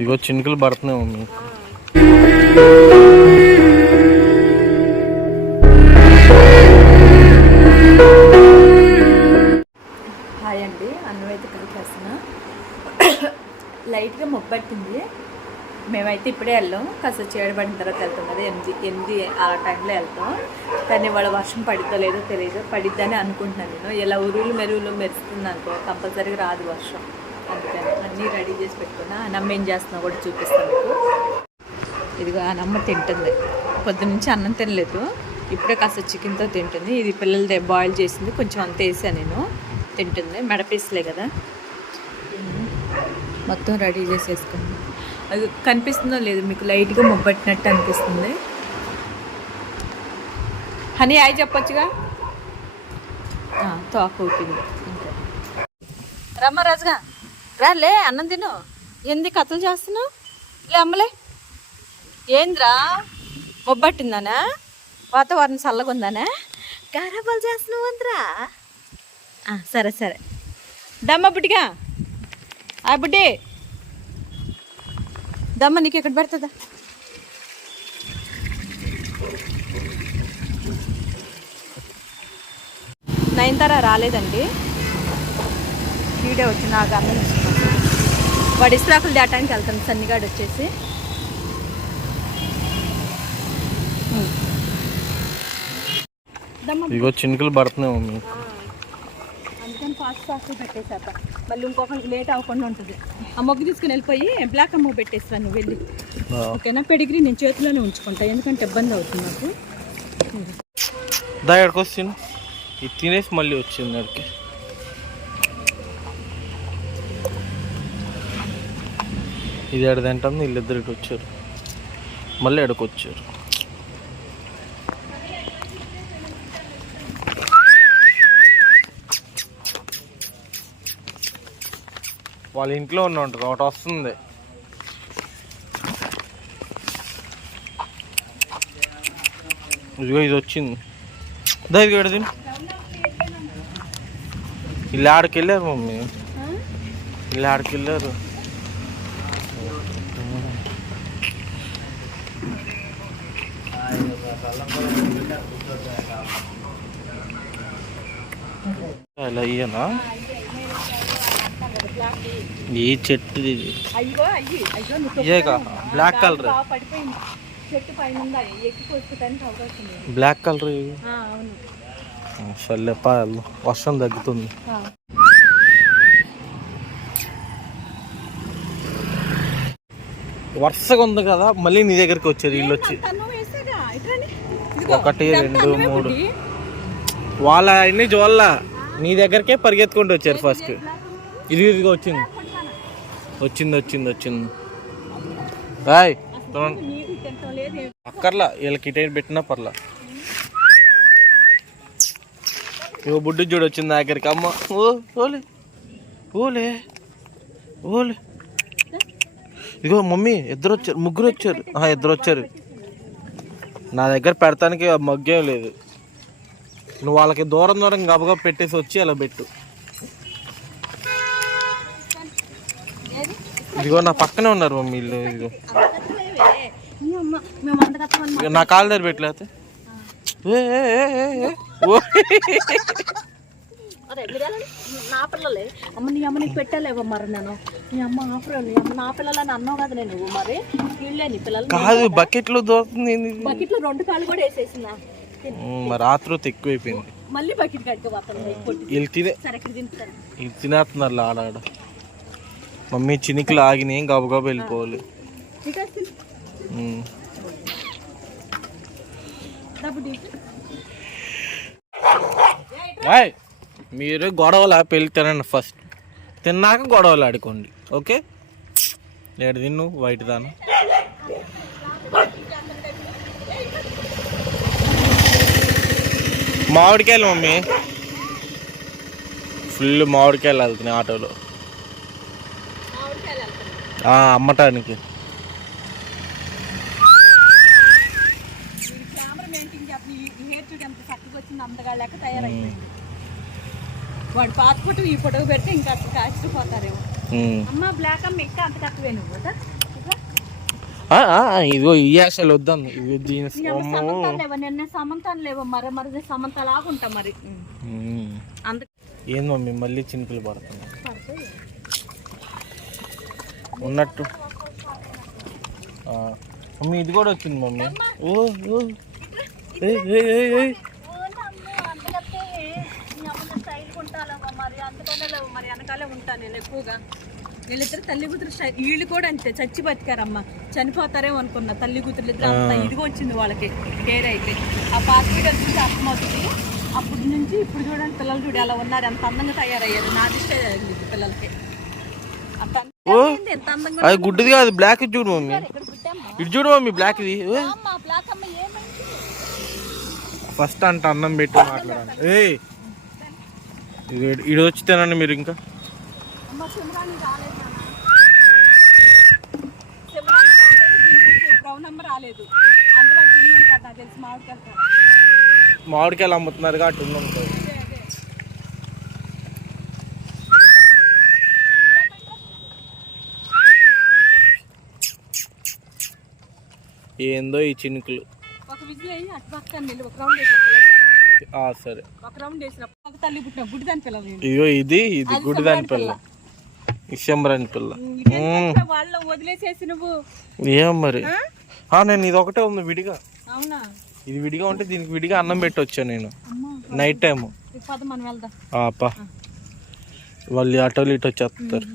ఇగో చినుకులు పడుతున్నాయి mummy. Hi అండి, అన్నం అయితే కలిపేస్తున్నా. లైట్గా మొబ్బట్టింది. మేమైతే ఇప్పుడే వెళ్ళాం, కాస్త చేయబడిన తర్వాత వెళ్తాం కదా, 8 ఆ టైంలో వెళ్తాం. కానీ వాళ్ళ వర్షం పడిద్దో లేదో తెలియదు. పడిద్దని అనుకుంటున్నాను నేను. ఇలా ఉరువులు మెరువులు మెరుస్తుంది అనుకో, కంపల్సరీగా రాదు వర్షం. అందుకని అన్నీ రెడీ చేసి పెట్టుకున్నా. అన్నం ఏం చేస్తున్నా కూడా చూపిస్తాను మీకు. ఇదిగో ఆ నమ్మ తింటుంది. పొద్దు నుంచి అన్నం తినలేదు, ఇప్పుడే కాస్త చికెన్తో తింటుంది. ఇది పిల్లలదే బాయిల్ చేసింది, కొంచెం అంత వేసాను నేను. తింటుంది, మెడపీసులే కదా. మొత్తం రెడీ చేసేసుకున్నాను. అది కనిపిస్తుందో లేదు మీకు, లైట్గా మొబ్బట్టినట్టు అనిపిస్తుంది. హనీ అయి చెప్పొచ్చుగా. తోక ఊపింది. రమ్మ రాజుగా రాలే, అన్నం తిను. ఏంది కథలు చేస్తున్నావు? లే అమ్మలే. ఏంద్రా మొబ్బట్టిందానా? వాతావరణం చల్లగా ఉందానా? గారాబాలు చేస్తున్నావు అందరా? సరే సరే, దమ్మ బుడ్డిగా. ఆ బుడ్డి దమ్మ, నీకు ఎక్కడ పెడుతుందా? నయనతార రాలేదండి, వీడే వచ్చి నాకు అన్నం ఇస్తున్నాను. వాడు ఇస్త్రాకులు దాటానికి వెళ్తాను. సన్నిగాడు వచ్చేసి ఇగో చినుకులు పడుతున్నాయి మమ్మీ. అందుకని ఫాస్ట్ పెట్టేశాక మళ్ళీ ఇంకొకరికి లేట్ అవ్వకుండా ఉంటుంది. ఆ మొగ్గు తీసుకుని వెళ్ళిపోయి బ్లాక్ అమ్మ పెట్టేస్తాను, నువ్వు వెళ్ళి. ఓకేనా? పెడిగ్రీ నేను చేతిలోనే ఉంచుకుంటా, ఎందుకంటే ఇబ్బంది అవుతుంది నాకు. ఎక్కడికి వచ్చింది ఇది తినేసి మళ్ళీ వచ్చింది అడికి. ఇది ఎడ తింటుంది, వీళ్ళిద్దరు ఇటు వచ్చారు, మళ్ళీ ఎడకు వచ్చారు. వాళ్ళ ఇంట్లో ఉన్న ఉంటుంది, ఒకటి వస్తుంది. ఇదిగో ఇది వచ్చింది. ఇది ఎడది ఇలా ఆడికి వెళ్ళారు మమ్మీ, ఇలా ఆడికి వెళ్ళారు. అలా అయ్యానా? ఈ చెట్టు ఇదేగా బ్లాక్ కలర్, బ్లాక్ కలర్. సర్లే పాలు, వర్షం తగ్గుతుంది. వరుసగా ఉంది కదా, మళ్ళీ నీ దగ్గరికి వచ్చారు వీళ్ళు వచ్చి. 1 2 3 వాళ్ళ అన్ని జోళ్ళ నీ దగ్గరకే పరిగెత్తుకుంటూ వచ్చారు ఫస్ట్. ఇదిగో వచ్చింది వచ్చింది వచ్చింది వచ్చింది. రాయ్ అక్కర్లా, వీళ్ళకి ఇటే పెట్టినా పర్లా. ఇగో బుడ్డి చూడు వచ్చింది దగ్గరికి. అమ్మ ఓలే ఓలే ఓలే. ఇదిగో మమ్మీ ఇద్దరు వచ్చారు, ముగ్గురు వచ్చారు. ఇద్దరు వచ్చారు. నా దగ్గర పెడతానికి మగ్గేం లేదు. నువ్వు వాళ్ళకి దూరం దూరం గబగబ పెట్టేసి వచ్చి అలా పెట్టు. ఇదిగో నా పక్కనే ఉన్నారు మమ్మీ వీళ్ళు. ఇదిగో నా కాళ్ళ దగ్గర పెట్టలేతే. నా పిల్లలే అమ్మ, నీ అమ్మ నీకు పెట్టలేవో మరి. నేను నీ అమ్మ ఆఫర్, నా పిల్లలని అన్నావు కదా నేను. మరి వీళ్ళే నీ పిల్లలు కాదు, బకెట్లో దోస్తుంది. బకెట్లో 2 కాళ్ళు కూడా వేసేసిన. మరి ఆతృత ఎక్కువైపోయింది. మళ్ళీ బకెట్ కట్టుకోపోతాను. వీళ్ళు తినేస్తున్నారు ఆడాడ. మమ్మీ చినికలు ఆగినాయి, గబగబా వెళ్ళిపోవాలి. మీరు గొడవలు పెళ్ళి తినండి ఫస్ట్, తిన్నాక గొడవలు ఆడుకోండి. ఓకే? లేడు తిన్ను వైట్ దాను. మామిడికాయలు మమ్మీ, ఫుల్ మామిడికాయలు వెళ్తున్నాయి ఆటోలో అమ్మటానికి. వాడు పాత ఫోటో ఈ ఫోటో పెడితే ఇంకా అసలు కాచిపోతారేమో. అమ్మ బ్లాక్ అమ్మ ఇంకా అంత తక్కువే నువ్వు కదా. ఇదిగో ఈ అసలు వద్దాం. ఇది జీన్స్ సమంతాలు లేవా నిన్న సమంతాలు లేవా మరి మరి సమంత లాగుంటా మరి అందుకే. ఏంది మమ్మీ మళ్ళీ చినుకులు పడుతున్నాయి ఉన్నట్టు. మమ్మీ ఇది కూడా వచ్చింది మమ్మీ. ఓ ఓ మరి అందుకనే లేవు మరి వెనకాలే ఉంటాను నేను ఎక్కువగా. వీళ్ళిద్దరు తల్లి కూతురు వీళ్ళు కూడా అంతే చచ్చి బతికారమ్మ. చనిపోతారేమో అనుకున్నా తల్లి కూతురు ఇద్దరు అంత ఇదిగా వచ్చింది వాళ్ళకి కేర్ అయితే. ఆ హాస్పిటల్ నుంచి అర్థమవుతుంది. అప్పటి నుంచి ఇప్పుడు చూడండి పిల్లలు చూడు ఎలా ఉన్నారు, ఎంత అందంగా తయారయ్యారు. నా దిష్టే జరిగింది పిల్లలకి. ఎంత అందంగా అది గుడ్డిది కాదు బ్లాక్ చూడు మమ్మీ. ఇటు చూడు మమ్మీ బ్లాక్ ఇది. ఫస్ట్ అంటే అన్నం పెట్టి మాట్లాడాలి. ఇడు వచ్చి తినండి మీరు. ఇంకా మామిడికాయలు అమ్ముతున్నారు కాబట్టి ఉంటుంది. ఏందో ఈ చినుకులు. సరే ఇగో ఇది గుడిదాని పిల్ల, ఇషంబరాని పిల్ల. ఏం మరి నేను ఇది ఒకటే ఉంది విడిగా. ఇది విడిగా ఉంటే దీనికి విడిగా అన్నం పెట్టి వచ్చాను నేను నైట్ టైము. వాళ్ళు అటోలు ఇటు వచ్చేస్తారు.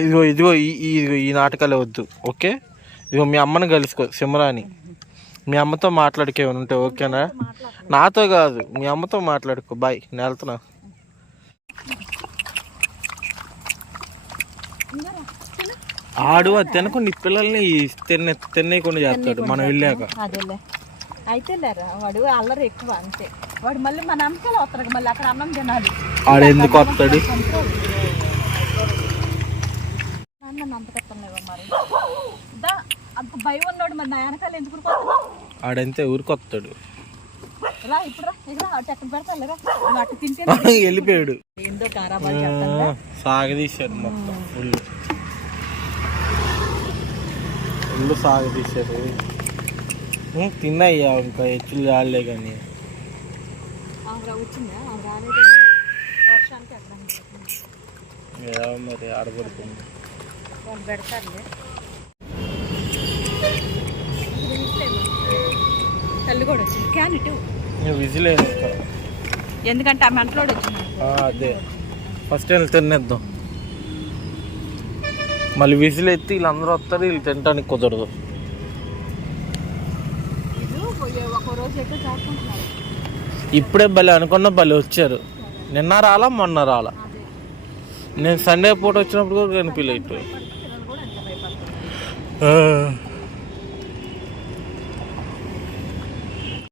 ఇదిగో ఇదిగో ఇదిగో ఈ నాటకాలే వద్దు ఓకే. ఇదిగో మీ అమ్మని కలుసుకో సిమరాని. మీ అమ్మతో మాట్లాడుకేమైనా ఉంటే ఓకేనా? నాతో కాదు మీ అమ్మతో మాట్లాడుకో. బాయ్ నేను వెళ్తున్నా. ఆడు అది తినకుండా ఈ పిల్లల్ని తినేయకుండా చేస్తాడు మనం వెళ్ళాక. అయితే లేరా వాడు అల్లరి ఎక్కువ అంతే. వాడు మళ్ళీ మన అమ్మకాలు వస్తాడు మళ్ళీ అక్కడ అన్నం తినాలి. ఆడు ఎందుకు వస్తాడు? అంత భయం ఉన్నాడు మరి నా వెనకాల ఎందుకు ఆడంతే ఊరికొస్తాడు. రా ఇప్పుడు అటు ఎక్కడ పెడతా అటు తింటే వెళ్ళిపోయాడు. ఏందో సాగదీశారు మొత్తం ఫుల్ సాగదీశారు. తిన్నాయ్యా ఇంకా హెచ్చులు రాలే కానీ మరి ఆడబడుతుంది పెడతారులే. తల్లి కూడా వచ్చింది క్యాన్ ఇటు విజిల్ ఎందుకంటే ఆ మెంటలోడు వచ్చింది. అదే ఫస్ట్ వెళ్ళి తినేద్దాం. మళ్ళీ విజిల్ ఎత్తి వీళ్ళందరూ వస్తారు, వీళ్ళు తినడానికి కుదరదు. ఇప్పుడే భలే అనుకున్న భలే వచ్చారు. నిన్న రాలా మొన్న రాలా. నేను సండే పూట వచ్చినప్పుడు కూడా కనిపించలేదు.